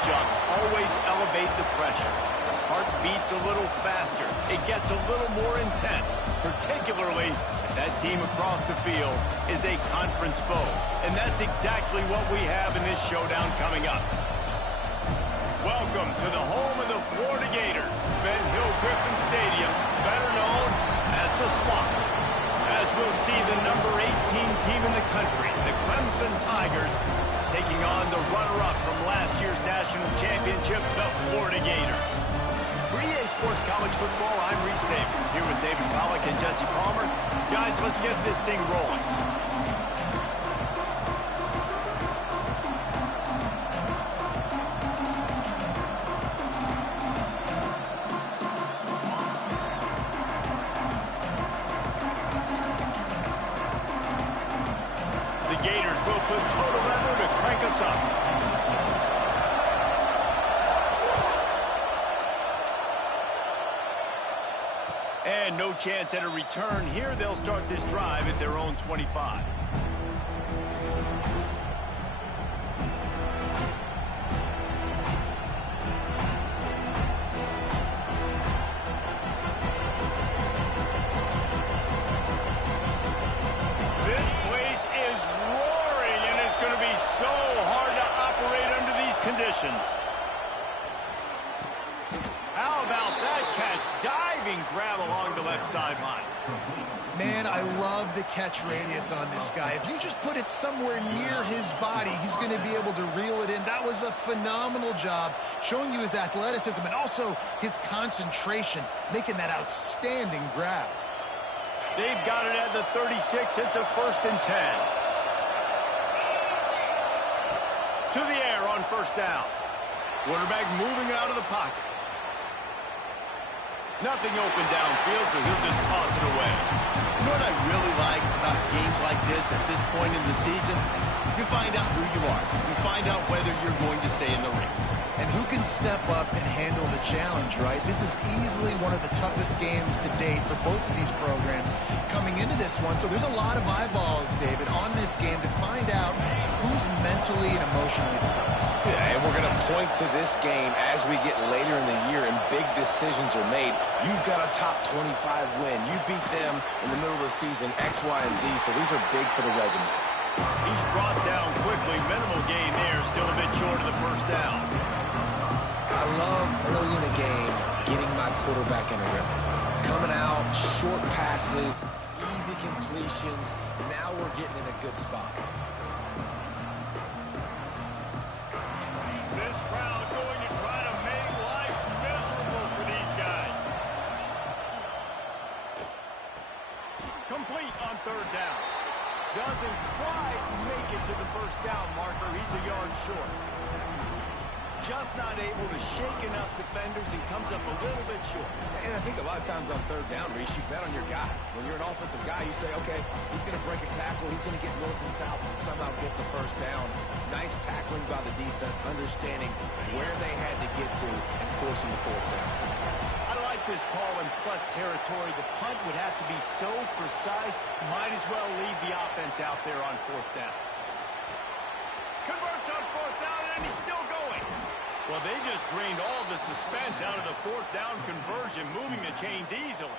matchups always elevate the pressure. Heart beats a little faster. It gets a little more intense, particularly if that team across the field is a conference foe. And that's exactly what we have in this showdown coming up. Welcome to the home of the Florida Gators, Ben Hill Griffin Stadium, better known as the Swamp. As we'll see the number 18 team in the country, the Clemson Tigers, taking on the runner-up from last year's national championship, the Florida Gators. For EA Sports College Football, I'm Reese Davis, here with David Pollack and Jesse Palmer. Guys, let's get this thing rolling. The Gators will put total weather to crank us up. And no chance at a return here. They'll start this drive at their own 25. This place is roaring, and it's going to be so hard to operate under these conditions. How about that catch? Diving grab along the left sideline. Man, I love the catch radius on this guy. If you just put it somewhere near his body, he's going to be able to reel it in. That was a phenomenal job, showing you his athleticism and also his concentration, making that outstanding grab. They've got it at the 36. It's a 1st and 10. To the air on 1st down. Quarterback moving out of the pocket. Nothing open downfield, so he'll just toss it away. You know what I really like about games like this at this point in the season? You find out who you are. You find out whether you're going to stay in the race. And who can step up and handle the challenge, right? This is easily one of the toughest games to date for both of these programs coming into this one. So there's a lot of eyeballs, David, on this game to find out who's mentally and emotionally the toughest. Yeah, and we're going to point to this game as we get later in the year and big decisions are made. You've got a top 25 win. You beat them in the middle of the season, X, Y, and Z, so these are big for the resume. He's brought down quickly. Minimal gain there, still a bit short of the 1st down. I love early in the game getting my quarterback in a rhythm. Coming out, short passes, easy completions. Now we're getting in a good spot. This crowd going to try to make life miserable for these guys. Complete on 3rd down. Doesn't quite make it to the 1st down marker. He's a yard short. Just not able to shake enough defenders and comes up a little bit short. And I think a lot of times on 3rd down, Reese, you bet on your guy. When you're an offensive guy, you say, okay, he's going to break a tackle, he's going to get north and south and somehow get the 1st down. Nice tackling by the defense, understanding where they had to get to and forcing the 4th down. I like this call in plus territory. The punt would have to be so precise, might as well leave the offense out there on 4th down. Converts on 4th down, and he's still going. Well, they just drained all the suspense out of the 4th down conversion, moving the chains easily.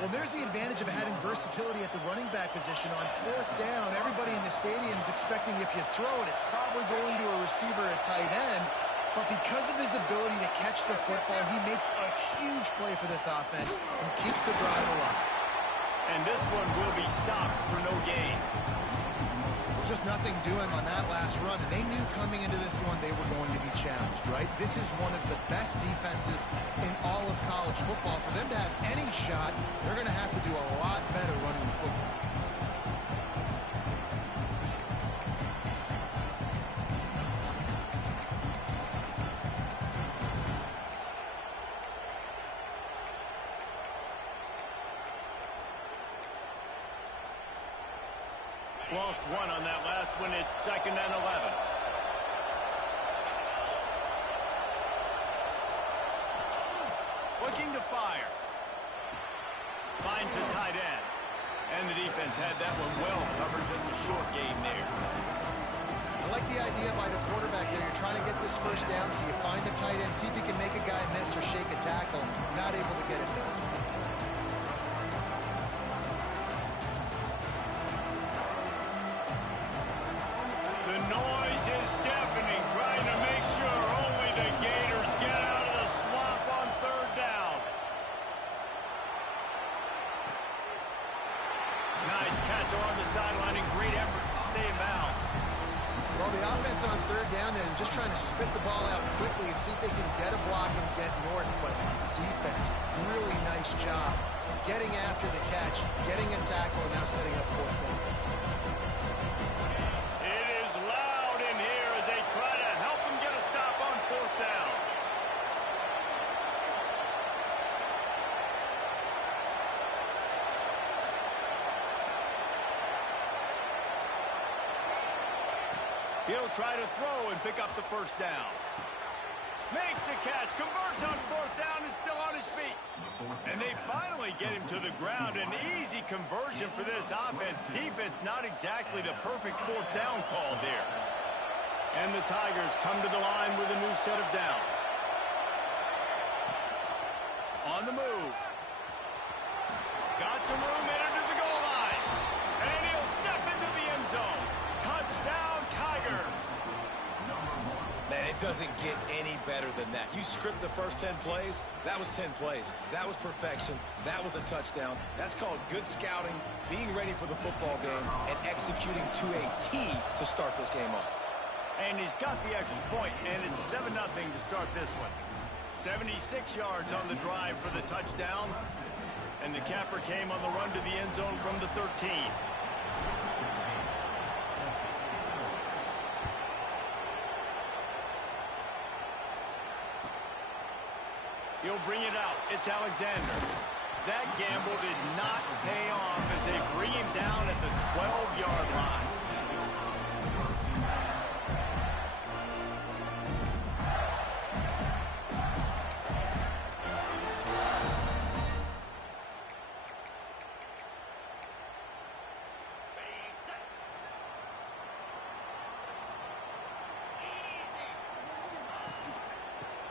Well, there's the advantage of having versatility at the running back position. On 4th down, everybody in the stadium is expecting if you throw it, it's probably going to a receiver at tight end. But because of his ability to catch the football, he makes a huge play for this offense and keeps the drive alive. And this one will be stopped for no gain. Just nothing doing on that last run, and they knew coming into this one they were going to be challenged, right? This is one of the best defenses in all of college football. For them to have any shot, they're going to have to do a lot better running the football. Lost one on that last one. It's 2nd and 11. Looking to fire. Finds a tight end. And the defense had that one well covered. Just a short gain there. I like the idea by the quarterback there. You're trying to get this first down, so you find the tight end, see if you can make a guy miss or shake a tackle. Not able to get it done. The noise is deafening, trying to make sure only the Gators get out of the swamp on third down. Nice catch along the sideline and great effort to stay in bounds. Well, the offense on third down and just trying to spit the ball out quickly and see if they can get a block and get north. But defense, really nice job getting after the catch, getting a tackle, and now setting up fourth down. It is loud in here as they try to help him get a stop on fourth down. He'll try to throw and pick up the first down. Makes the catch, converts on fourth down, is still on his feet. And they finally get him to the ground. An easy conversion for this offense. Defense, not exactly the perfect fourth down call there. And the Tigers come to the line with a new set of downs. On the move. Got some room, entered to the goal line. And he'll step into the end zone. Touchdown, Tigers. Man, it doesn't get any better than that. You script the first 10 plays, that was 10 plays. That was perfection. That was a touchdown. That's called good scouting, being ready for the football game, and executing to a T to start this game off. And he's got the extra point, and it's 7-0 to start this one. 76 yards on the drive for the touchdown, and the capper came on the run to the end zone from the 13. He'll bring it out. It's Alexander. That gamble did not pay off as they bring him down at the 12-yard line.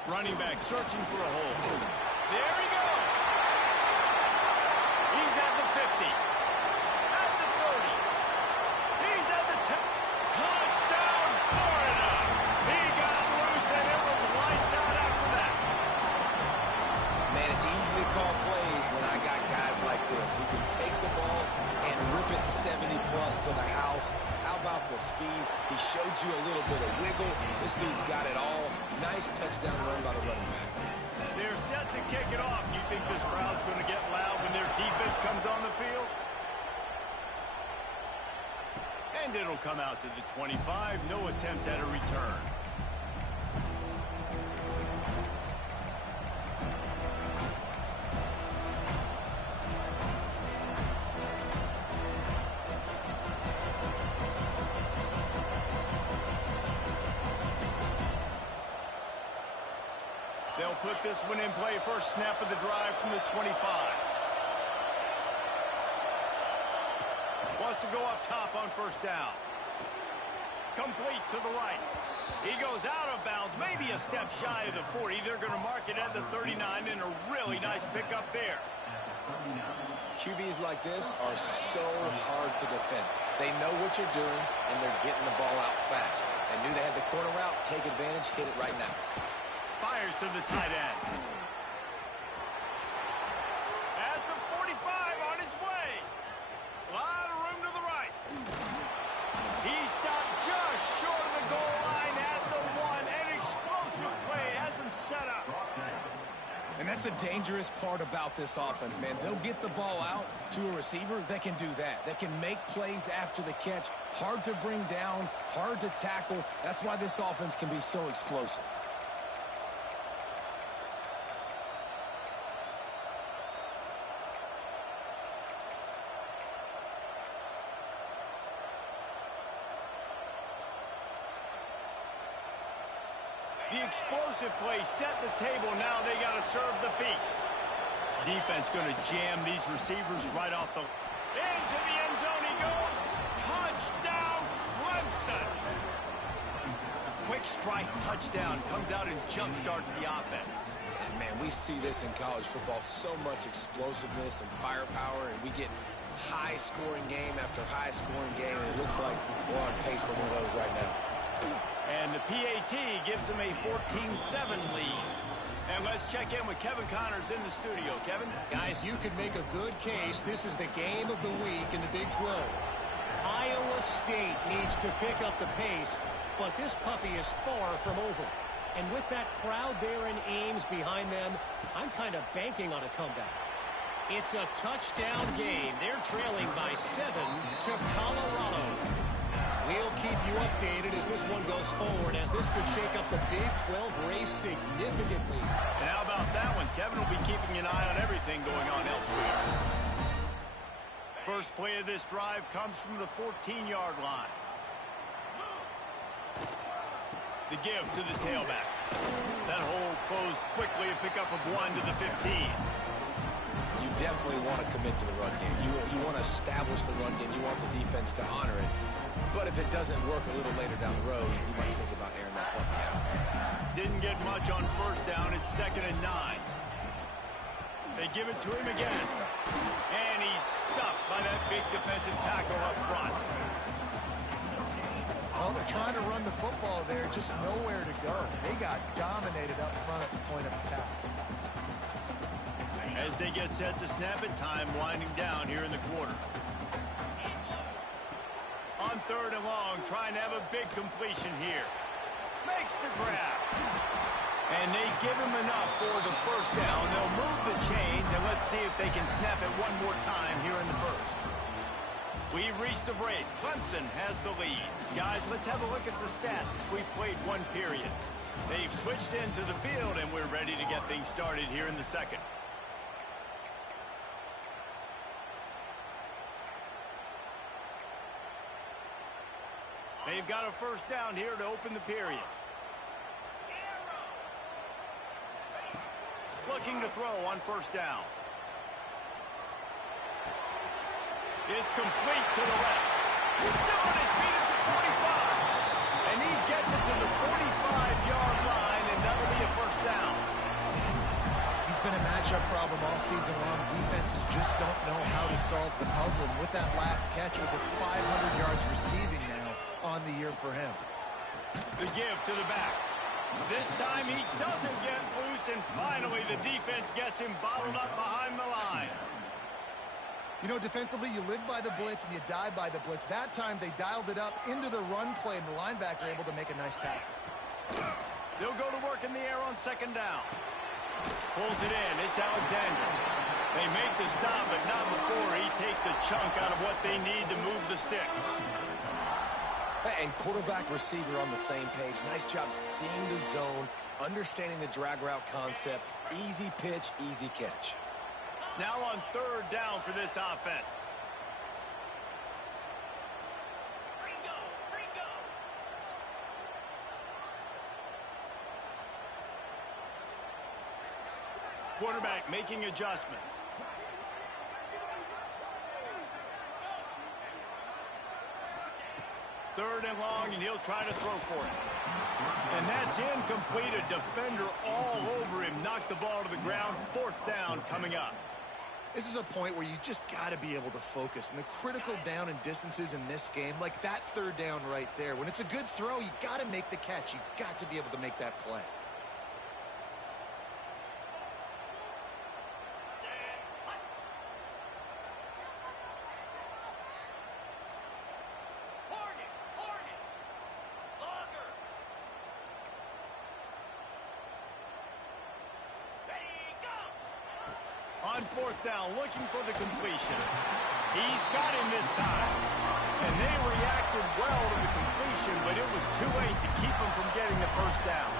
Running back searching for a hole. There he goes. He's at the 50. At the 30. He's at the 10. Touchdown, Florida. He got loose and it was lights out after that. Man, it's easy to call plays when I got guys like this who can take the ball and rip it 70-plus to the house. How about the speed? He showed you a little bit of wiggle. This dude's got it all. Nice touchdown run by the running back. They're set to kick it off. You think this crowd's going to get loud when their defense comes on the field? And it'll come out to the 25. No attempt at a return. They'll put this one in play. First snap of the drive from the 25. Wants to go up top on first down. Complete to the right. He goes out of bounds, maybe a step shy of the 40. They're going to mark it at the 39, and a really nice pickup there. QBs like this are so hard to defend. They know what you're doing, and they're getting the ball out fast. And knew they had the corner route. Take advantage. Hit it right now. Fires to the tight end. At the 45 on his way. A lot of room to the right. He stopped just short of the goal line at the 1. An explosive play has him set up. And that's the dangerous part about this offense, man. They'll get the ball out to a receiver. They can do that. They can make plays after the catch. Hard to bring down, hard to tackle. That's why this offense can be so explosive. The explosive play set the table. Now they got to serve the feast. Defense going to jam these receivers right off the... Into the end zone he goes. Touchdown, Clemson. quick strike touchdown comes out and jump-starts the offense. And man, we see this in college football, so much explosiveness and firepower, and we get high-scoring game after high-scoring game, and it looks like we're on pace for one of those right now. And the PAT gives them a 14-7 lead. And let's check in with Kevin Connors in the studio. Kevin? Guys, you could make a good case. This is the game of the week in the Big 12. Iowa State needs to pick up the pace, but this puppy is far from over. And with that crowd there in Ames behind them, I'm kind of banking on a comeback. It's a touchdown game. They're trailing by 7 to Colorado. We'll keep you updated as this one goes forward, as this could shake up the Big 12 race significantly. And how about that one? Kevin will be keeping an eye on everything going on elsewhere. First play of this drive comes from the 14-yard line. The give to the tailback. That hole closed quickly, a pickup of 1 to the 15. You definitely want to commit to the run game. You want to establish the run game. You want the defense to honor it. But if it doesn't work a little later down the road, you might think about airing that puppy out. Didn't get much on first down. It's 2nd and 9. They give it to him again. And he's stuffed by that big defensive tackle up front. Well, they're trying to run the football there, just nowhere to go. They got dominated up front at the point of attack. As they get set to snap it, time winding down here in the quarter. On 3rd and long, trying to have a big completion here. Makes the grab. And they give him enough for the first down. They'll move the chains, and let's see if they can snap it one more time here in the first. We've reached the break. Clemson has the lead. Guys, let's have a look at the stats as we've played one period. They've switched into the field, and we're ready to get things started here in the second. They've got a first down here to open the period. Looking to throw on first down. It's complete to the left. Still on his feet at the 45. And he gets it to the 45-yard line, and that'll be a first down. He's been a matchup problem all season long. Defenses just don't know how to solve the puzzle. And with that last catch, over 500 yards receiving now on the year for him. The give to the back. This time he doesn't get loose, and finally the defense gets him bottled up behind the line. You know, defensively, you live by the blitz and you die by the blitz. That time they dialed it up into the run play, and the linebacker able to make a nice tackle. They'll go to work in the air on 2nd down. Pulls it in. It's Alexander. They make the stop, but not before he takes a chunk out of what they need to move the sticks. And quarterback receiver on the same page. Nice job seeing the zone, understanding the drag route concept. Easy pitch, easy catch. Now on 3rd down for this offense. Quarterback making adjustments. Third and long, and he'll try to throw for it. And that's incomplete. A defender all over him. Knocked the ball to the ground. 4th down coming up. This is a point where you just got to be able to focus. And the critical down and distances in this game, like that 3rd down right there, when it's a good throw, you got to make the catch. You got to be able to make that play. On 4th down, looking for the completion. He's got him this time. And they reacted well to the completion, but it was too late to keep him from getting the first down.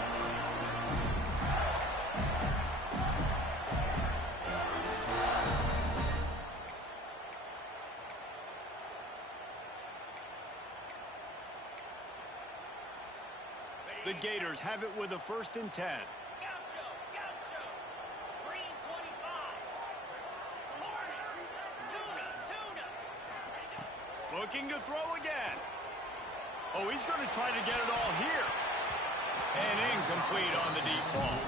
The Gators have it with a 1st and 10. Looking to throw again. Oh, he's going to try to get it all here. And incomplete on the deep ball.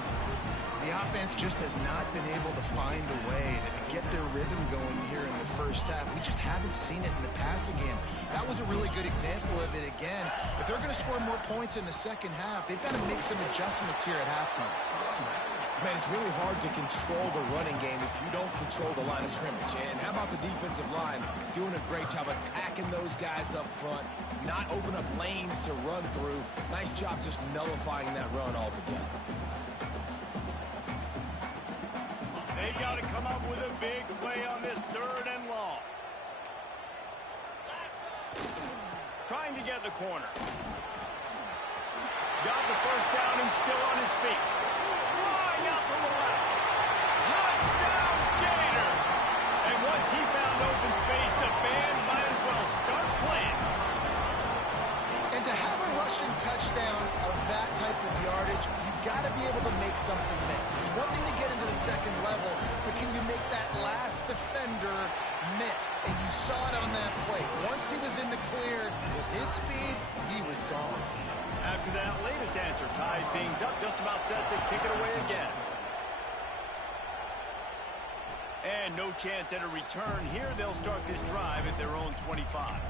The offense just has not been able to find a way to get their rhythm going here in the first half. We just haven't seen it in the passing game. That was a really good example of it again. If they're going to score more points in the second half, they've got to make some adjustments here at halftime. Man, it's really hard to control the running game if you don't control the line of scrimmage. And how about the defensive line doing a great job attacking those guys up front, not open up lanes to run through. Nice job just nullifying that run altogether. They've got to come up with a big play on this 3rd and long. Trying to get the corner. Got the first down and still on his feet. Flying out to the left. Touchdown, Gators! And once he found open space, the band might as well start playing. And to have a rushing touchdown of that type of yardage, you've got to be able to make something miss. It's one thing to get into the second level, but can you make that last defender miss? And you saw it on that play. Once he was in the clear with his speed, he was gone. After that latest answer tied things up, just about set to kick it away again. And no chance at a return here. They'll start this drive at their own 25.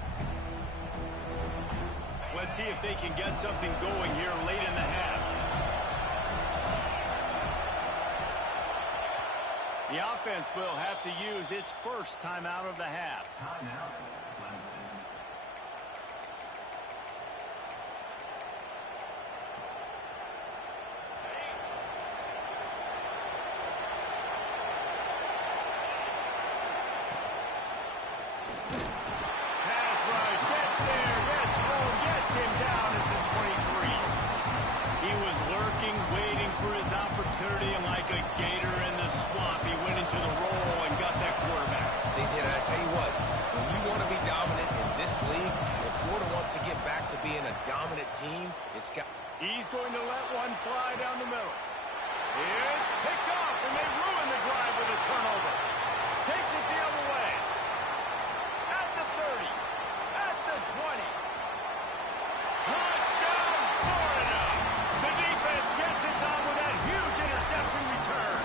Let's see if they can get something going here late in the half. The offense will have to use its first timeout of the half. Timeout, Clemson. Pass rush, gets there, gets home, gets him down at the 23. He was lurking, waiting for his opportunity, and like a gator in the swamp, he went into the roll and got that quarterback. They did, and I tell you what, when you want to be dominant in this league, if Florida wants to get back to being a dominant team, it's got... He's going to let one fly down the middle. It's picked off, and they ruin the drive with a turnover. Takes it the other way. At the 30. At the 20. Touchdown, Florida! The defense gets it done with that huge interception return.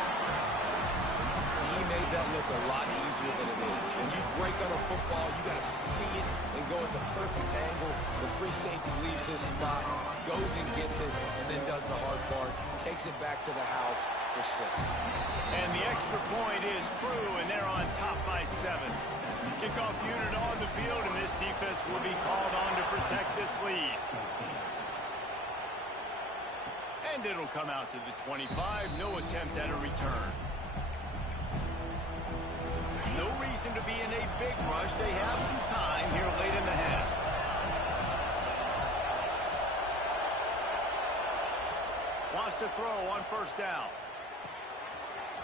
He made that look a lot easier than it is. When you break on a football, you got to see it and go at the perfect angle. The free safety leaves his spot, goes and gets it, and then does the hard part, takes it back to the house for 6. And the extra point is true, and they're on top by 7. Kickoff unit on the field, and this defense will be called on to protect this lead. And it'll come out to the 25. No attempt at a return. No reason to be in a big rush. They have some time here late in the half. Wants to throw on first down.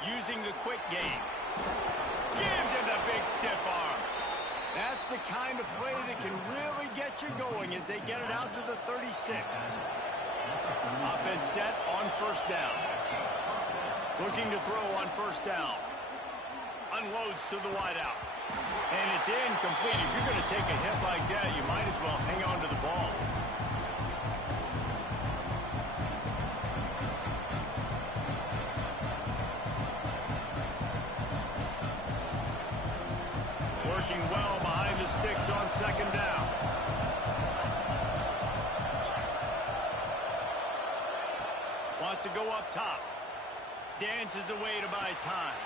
Using the quick game. Gives him the big stiff arm. That's the kind of play that can really get you going as they get it out to the 36. Offense set on first down. Looking to throw on first down. Unloads to the wideout. And it's incomplete. If you're going to take a hit like that, you might as well hang on to the ball. Working well behind the sticks on second down. Wants to go up top. Dances away to buy time.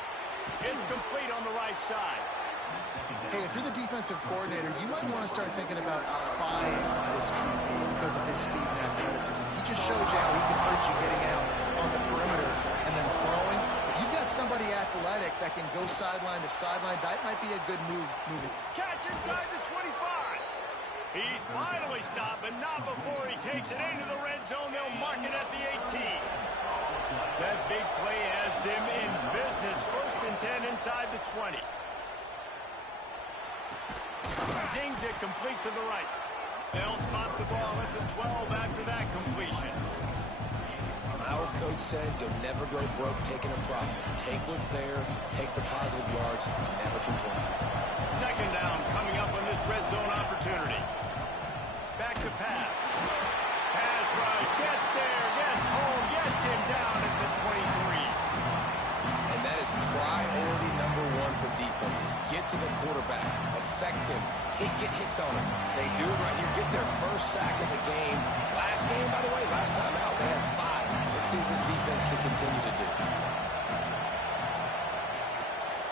It's complete on the right side. Hey, if you're the defensive coordinator, you might want to start thinking about spying on this QB because of his speed and athleticism. He just showed you how he can hurt you getting out on the perimeter and then throwing. If you've got somebody athletic that can go sideline to sideline, that might be a good move. Catch inside the 25. He's finally stopped, but not before he takes it into the red zone. They'll mark it at the 18. That big play has them in business. 1st and 10 inside the 20. Zings it complete to the right. They'll spot the ball at the 12 after that completion. Our coach said you'll never go broke taking a profit. Take what's there, take the positive yards, and never complain. Second down coming up on this red zone opportunity. Back to pass. Pass rush, gets there, gets takes him down at the 23. And that is priority number one for defenses. Get to the quarterback, affect him, get hits on him. They do it right here, get their first sack of the game. Last game, by the way, last time out, they had 5. Let's see what this defense can continue to do.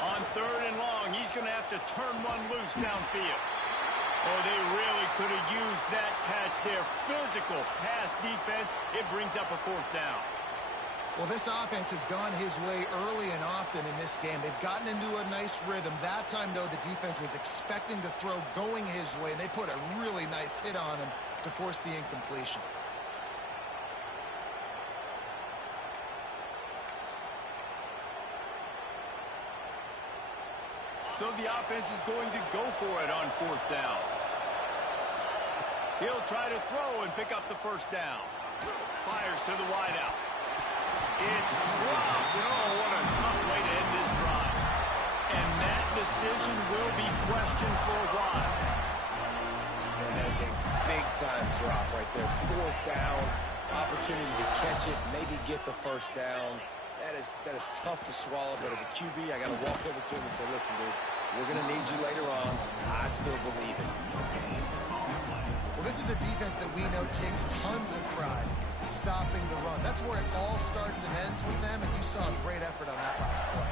On 3rd and long, he's going to have to turn one loose downfield. Oh, they really could have used that catch there. Physical pass defense. It brings up a 4th down. Well, this offense has gone his way early and often in this game. They've gotten into a nice rhythm. That time, though, the defense was expecting to throw going his way, and they put a really nice hit on him to force the incompletion. So the offense is going to go for it on 4th down. He'll try to throw and pick up the 1st down. Fires to the wideout. It's dropped. And oh, what a tough way to end this drive. And that decision will be questioned for a while. And that is a big-time drop right there. 4th down, opportunity to catch it, maybe get the 1st down. That is tough to swallow, but as a QB, I got to walk over to him and say, listen, dude, we're going to need you later on. I still believe it. Well, this is a defense that we know takes tons of pride stopping the run. That's where it all starts and ends with them, and you saw a great effort on that last play.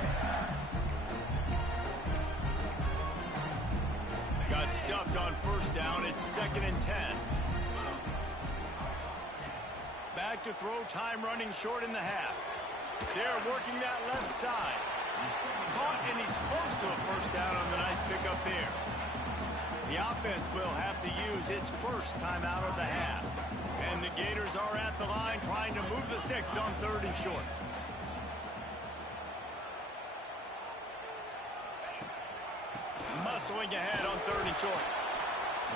Got stuffed on 1st down. It's 2nd and 10. Back to throw, time running short in the half. They're working that left side. Caught, and he's close to a 1st down on the nice pickup there. The offense will have to use its first timeout of the half. And the Gators are at the line trying to move the sticks on 3rd and short. Muscling ahead on 3rd and short.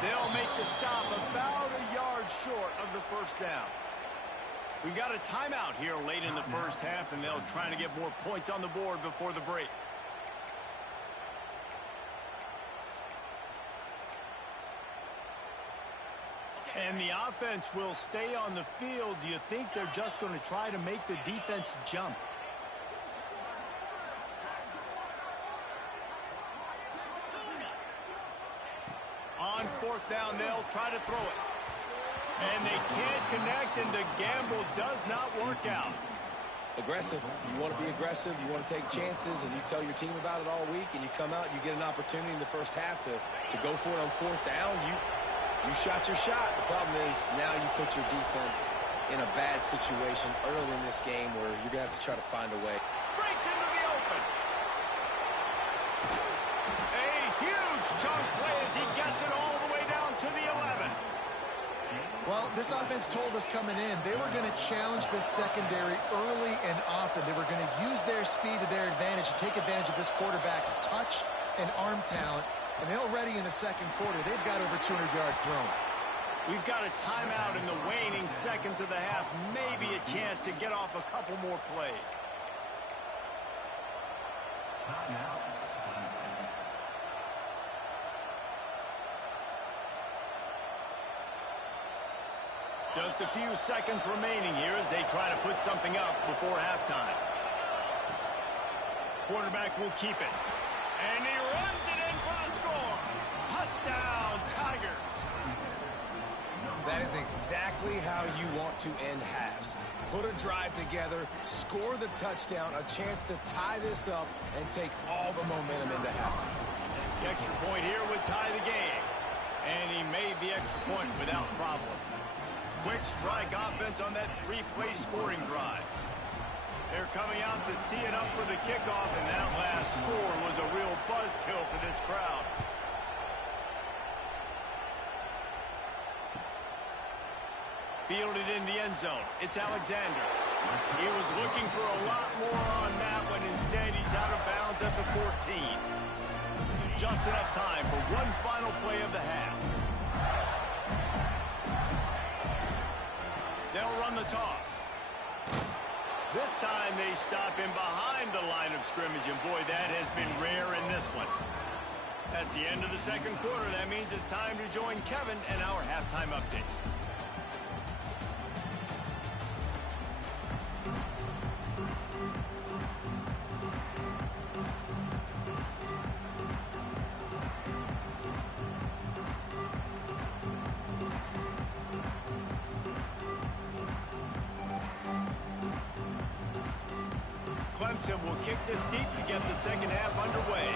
They'll make the stop about a yard short of the 1st down. We got a timeout here late in the 1st half, and they'll try to get more points on the board before the break. And the offense will stay on the field. Do you think they're just going to try to make the defense jump? On 4th down, they'll try to throw it. And they can't connect, and the gamble does not work out. Aggressive. You want to be aggressive. You want to take chances, and you tell your team about it all week, and you come out and you get an opportunity in the 1st half to go for it on 4th down. You shot your shot. The problem is now you put your defense in a bad situation early in this game where you're going to have to try to find a way. Breaks into the open. A huge chunk play as he gets it all the way down to the 11. Well, this offense told us coming in they were going to challenge this secondary early and often. They were going to use their speed to their advantage and take advantage of this quarterback's touch and arm talent. And already in the 2nd quarter, they've got over 200 yards thrown. We've got a timeout in the waning seconds of the half. Maybe a chance to get off a couple more plays. Timeout, Clemson. Just a few seconds remaining here as they try to put something up before halftime. Quarterback will keep it. And he runs it in for the score. Touchdown, Tigers. That is exactly how you want to end halves. Put a drive together, score the touchdown, a chance to tie this up, and take all the momentum into halftime. The extra point here would tie the game. And he made the extra point without problem. Quick strike offense on that 3-play scoring drive. They're coming out to tee it up for the kickoff, and that last score was a real buzzkill for this crowd. Fielded in the end zone. It's Alexander. He was looking for a lot more on that one. Instead, he's out of bounds at the 14. Just enough time for one final play of the half. They'll run the toss. This time they stop him behind the line of scrimmage, and boy, that has been rare in this one. That's the end of the 2nd quarter. That means it's time to join Kevin and our halftime update. Clemson will kick this deep to get the second half underway.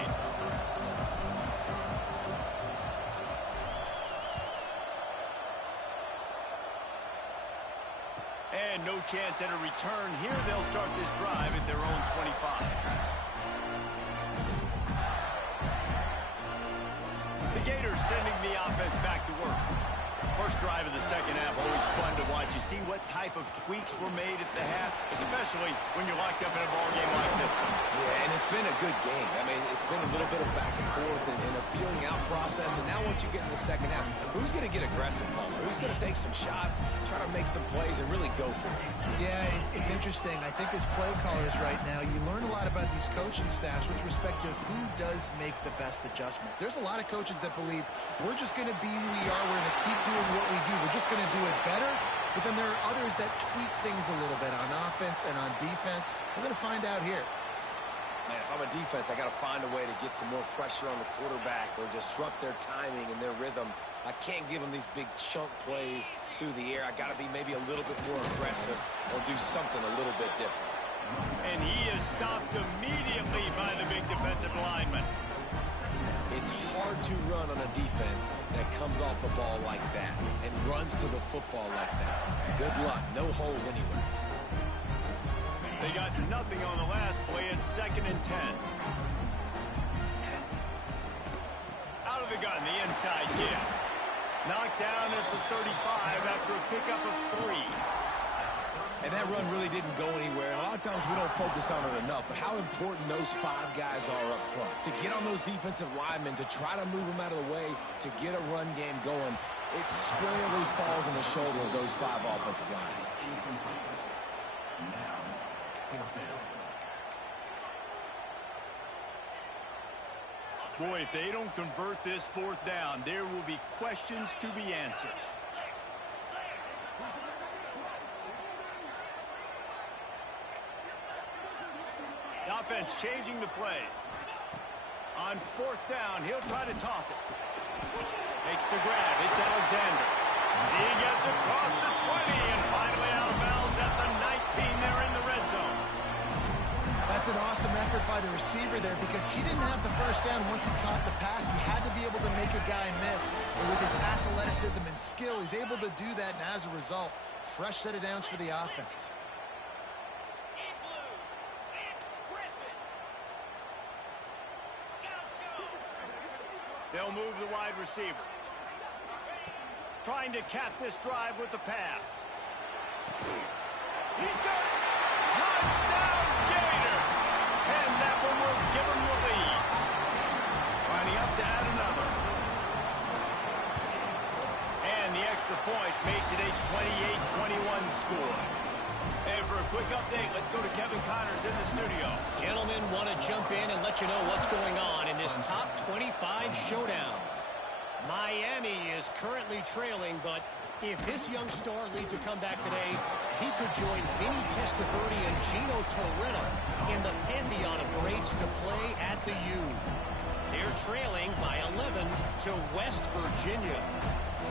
And no chance at a return here. They'll start this drive at their own 25. The Gators sending the offense back to work. First drive of the second half, always fun to watch. You see what type of tweaks were made at the half, especially when you're locked up in a ball game like this one. Yeah, and it's been a good game. I mean, it's been a little bit of back and forth and a feeling out process. And now once you get in the second half, who's going to get aggressive, Palmer? Who's going to take some shots, try to make some plays, and really go for it? Yeah, it's interesting. I think as play callers right now, you learn a lot about these coaching staffs with respect to who does make the best adjustments. There's a lot of coaches that believe we're just going to be who we are. We're going to keep doing what we do. We're just going to do it better. But then there are others that tweak things a little bit on offense and on defense. We're going to find out here. Man, if I'm a defense, I got to find a way to get some more pressure on the quarterback or disrupt their timing and their rhythm. I can't give them these big chunk plays through the air. I got to be maybe a little bit more aggressive or do something a little bit different. And he is stopped immediately by the big defensive lineman. It's hard to run on a defense that comes off the ball like that and runs to the football like that. Good luck. No holes anywhere. They got nothing on the last play. It's 2nd and 10. Out of the gun, the inside give. Knocked down at the 35 after a pickup of 3. And that run really didn't go anywhere. And a lot of times we don't focus on it enough, but how important those 5 guys are up front. To get on those defensive linemen, to try to move them out of the way, to get a run game going, it squarely falls on the shoulder of those 5 offensive linemen. Boy, if they don't convert this 4th down, there will be questions to be answered. The offense changing the play. On 4th down, he'll try to toss it. Makes the grab. It's Alexander. He gets across the 20 and finally out of bounds at the 19 there in the red zone. That's an awesome effort by the receiver there because he didn't have the first down once he caught the pass. He had to be able to make a guy miss. And with his athleticism and skill, he's able to do that. And as a result, fresh set of downs for the offense. They'll move the wide receiver. Trying to cap this drive with the pass. He's got it. Touchdown, Gator. And that one will give him the lead. Lining up to add another. And the extra point makes it a 28-21 score. And for a quick update, let's go to Kevin Connors in the studio. Gentlemen, want to jump in and let you know what's going on in this top 25 showdown. Miami is currently trailing, but if this young star leads a comeback today, he could join Vinny Testaverde and Gino Torretta in the pantheon of greats to play at the U. They're trailing by 11 to West Virginia.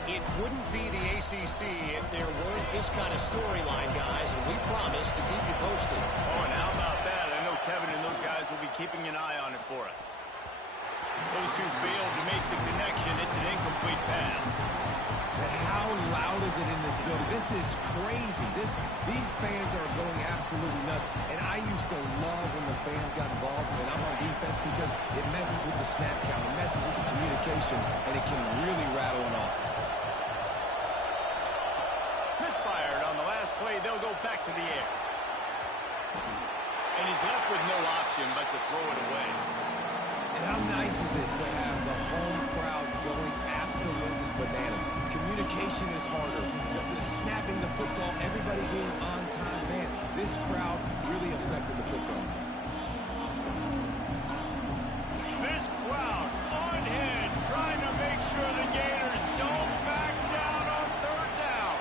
It wouldn't be the ACC if there weren't this kind of storyline, guys, and we promise to keep you posted. Oh, and how about that? I know Kevin and those guys will be keeping an eye on it for us. Those two failed to make the connection. It's an incomplete pass. But how loud is it in this building? This is crazy. These fans are going absolutely nuts. And I used to love when the fans got involved and I'm on defense because it messes with the snap count. It messes with the communication, and it can really rattle an offense. Misfired on the last play. They'll go back to the air. And he's left with no option but to throw it away. And how nice is it to have the home crowd going absolutely bananas? Communication is harder. The snapping the football, everybody being on time. Man, this crowd really affected the football. This crowd on hand trying to make sure the Gators don't back down on 3rd down.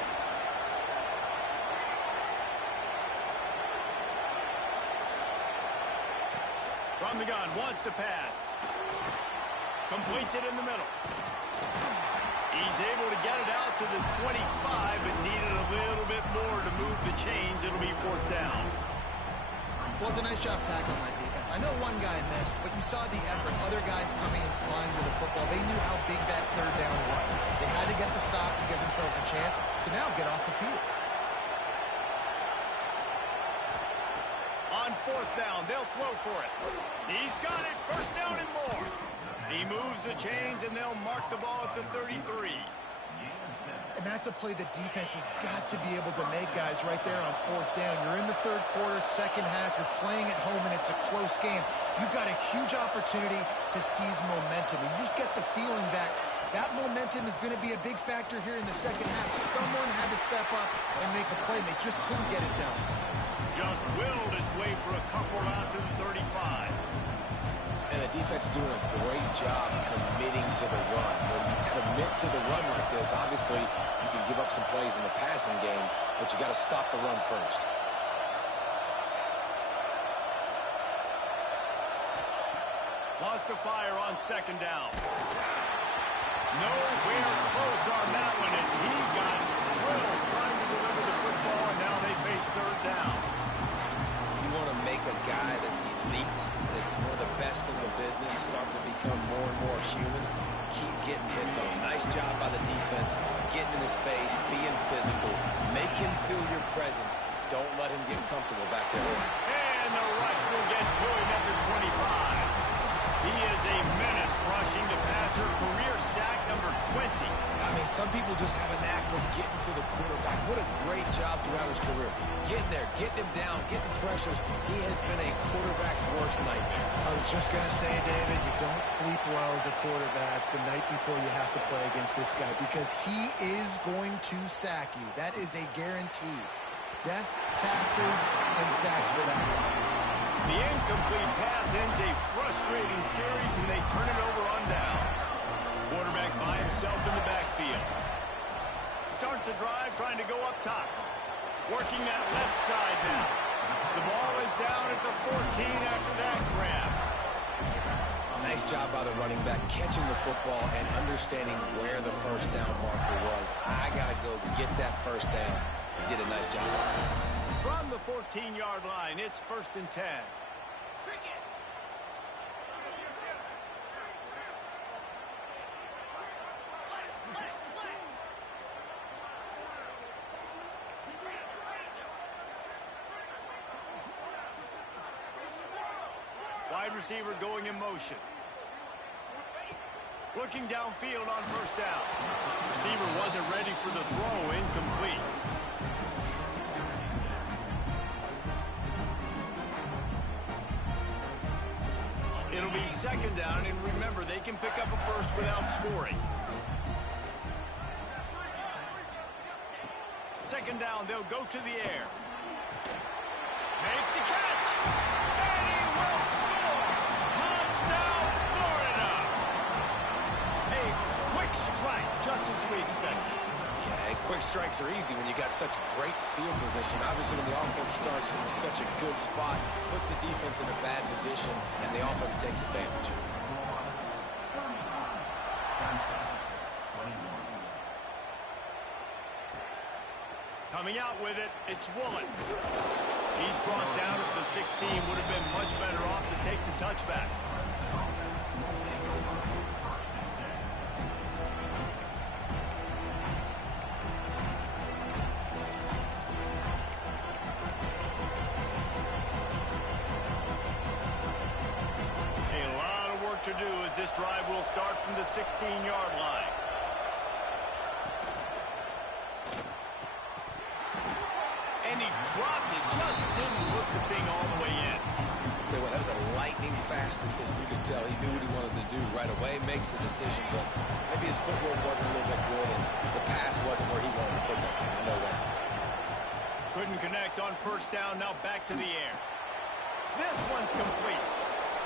From the gun, wants to pass. Completes it in the middle. He's able to get it out to the 25, but needed a little bit more to move the chains. It'll be 4th down. Well, it's a nice job tackling that defense. I know one guy missed, but you saw the effort. Other guys coming and flying to the football. They knew how big that third down was. They had to get the stop to give themselves a chance to now get off the field. On fourth down, they'll throw for it. He's got it. First down and more. He moves the chains, and they'll mark the ball at the 33. And that's a play that defense has got to be able to make, guys, right there on fourth down. You're in the third quarter, second half. You're playing at home, and it's a close game. You've got a huge opportunity to seize momentum. And you just get the feeling that that momentum is going to be a big factor here in the second half. Someone had to step up and make a play. They just couldn't get it done. Just willed his way for a couple out to the 35. And the defense doing a great job committing to the run. When you commit to the run like this, obviously you can give up some plays in the passing game, but you got to stop the run first. Lost to fire on second down. Nowhere close on that one as he got drilled trying to deliver the football, and now they face third down. You want to make a guy that's elite, that's one of the best in the business, start to become more and more human. Keep getting hits on him. Nice job by the defense, getting in his face, being physical. Make him feel your presence. Don't let him get comfortable back there. And the rush will get to him at the 25. He is a menace rushing the passer, career sack number 20. I mean, some people just have a knack for getting to the quarterback. What a great job throughout his career. Getting there, getting him down, getting pressures. He has been a quarterback's worst nightmare. I was just going to say, David, you don't sleep well as a quarterback the night before you have to play against this guy because he is going to sack you. That is a guarantee. Death, taxes, and sacks for that guy. The incomplete pass ends a frustrating series, and they turn it over on downs. Quarterback by himself in the backfield. Starts a drive trying to go up top. Working that left side now. The ball is down at the 14 after that grab. Nice job by the running back, catching the football and understanding where the first down marker was. I got to go get that first down. He did a nice job. From the 14-yard line, it's 1st and 10. Wide receiver going in motion. Looking downfield on first down. Receiver wasn't ready for the throw, incomplete. It'll be second down, and remember, they can pick up a first without scoring. Second down, they'll go to the air. Makes the catch, and he will score! Touchdown, Florida! A quick strike, just as we expected. Yeah, quick strikes are easy when you got such great field position. Obviously, when the offense starts in such a good spot, puts the defense in a bad position, and the offense takes advantage. Coming out with it, it's Woolen. He's brought down at the 16. Would have been much better off to take the touchback. A lot of work to do as this drive will start from the 16-yard line. And he dropped it, just didn't look the thing all the way in. Tell you what, that was a lightning fast decision. You could tell he knew what he wanted to do right away, makes the decision, but maybe his footwork wasn't a little bit good, and the pass wasn't where he wanted to put that down. I know that. Couldn't connect on first down, now back to the air. This one's complete.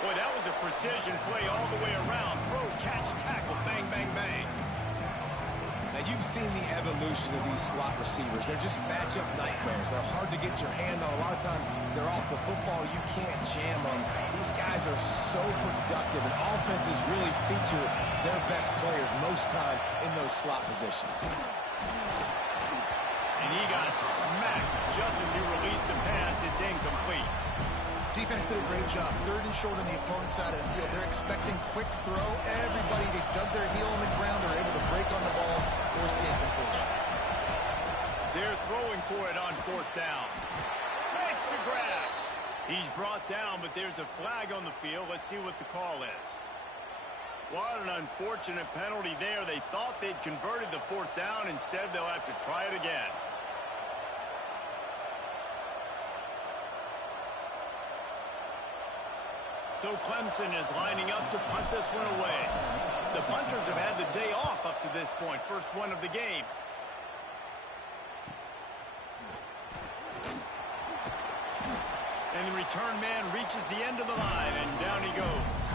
Boy, that was a precision play all the way around. Throw, catch, tackle, bang, bang, bang. Now, you've seen the evolution of these slot receivers. They're just matchup nightmares. They're hard to get your hand on. A lot of times, they're off the football. You can't jam them. These guys are so productive, and offenses really feature their best players most time in those slot positions. And he got smacked just as he released the pass. It's incomplete. Defense did a great job. 3rd and short on the opponent's side of the field. They're expecting quick throw. Everybody, they dug their heel in the ground. They're able to break on the ball, force the incompletion. They're throwing for it on 4th down. Makes the grab. He's brought down, but there's a flag on the field. Let's see what the call is. What an unfortunate penalty there. They thought they'd converted the 4th down. Instead, they'll have to try it again. So Clemson is lining up to punt this one away. The punters have had the day off up to this point. First one of the game. And the return man reaches the end of the line, and down he goes.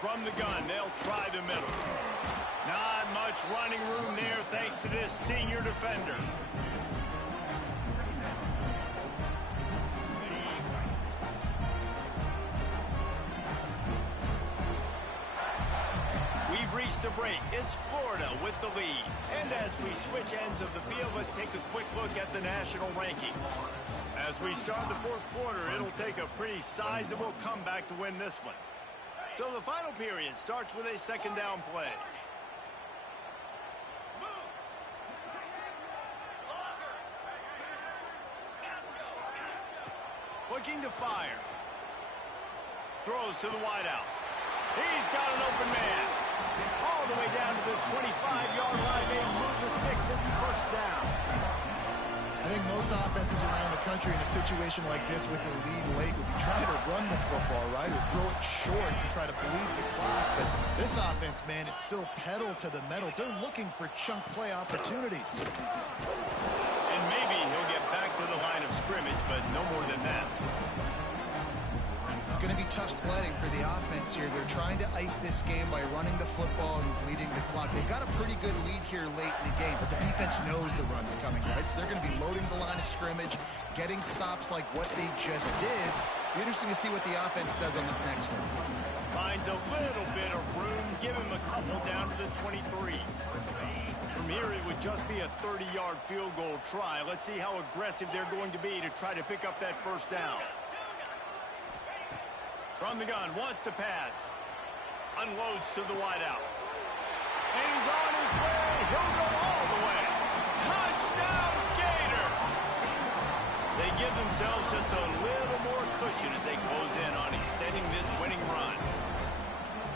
From the gun, they'll try the middle. Not much running room there thanks to this senior defender. We've reached the break. It's Florida with the lead. And as we switch ends of the field, let's take a quick look at the national rankings. As we start the 4th quarter, it'll take a pretty sizable comeback to win this one. So the final period starts with a 2nd down play. Looking to fire. Throws to the wideout. He's got an open man. All the way down to the 25-yard line. They move the sticks at 1st down. I think most offenses around the country in a situation like this with the lead late would be trying to run the football, right, or throw it short and try to bleed the clock. But this offense, man, it's still pedal to the metal. They're looking for chunk play opportunities. And maybe he'll get back to the line of scrimmage, but no more than that. It's going to be tough sledding for the offense here. They're trying to ice this game by running the football and bleeding the clock. They've got a pretty good lead here late in the game, but the defense knows the run's coming, right? So they're going to be loading the line of scrimmage, getting stops like what they just did. Be interesting to see what the offense does on this next one. Finds a little bit of room. Give him a couple down to the 23. From here, it would just be a 30-yard field goal try. Let's see how aggressive they're going to be to try to pick up that 1st down. From the gun, wants to pass. Unloads to the wideout. And he's on his way. He'll go all the way. Touchdown, Gator! They give themselves just a little more cushion as they close in on extending this winning run.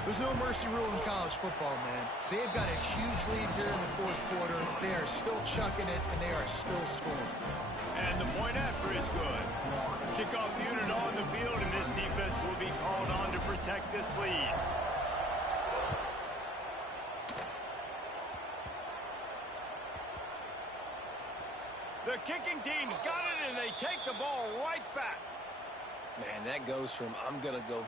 There's no mercy rule in college football, man. They've got a huge lead here in the 4th quarter. They are still chucking it, and they are still scoring. And the point after is good. Kickoff unit on the field, and this defense will be called on to protect this lead. The kicking team's got it, and they take the ball right back. Man, that goes from I'm going to go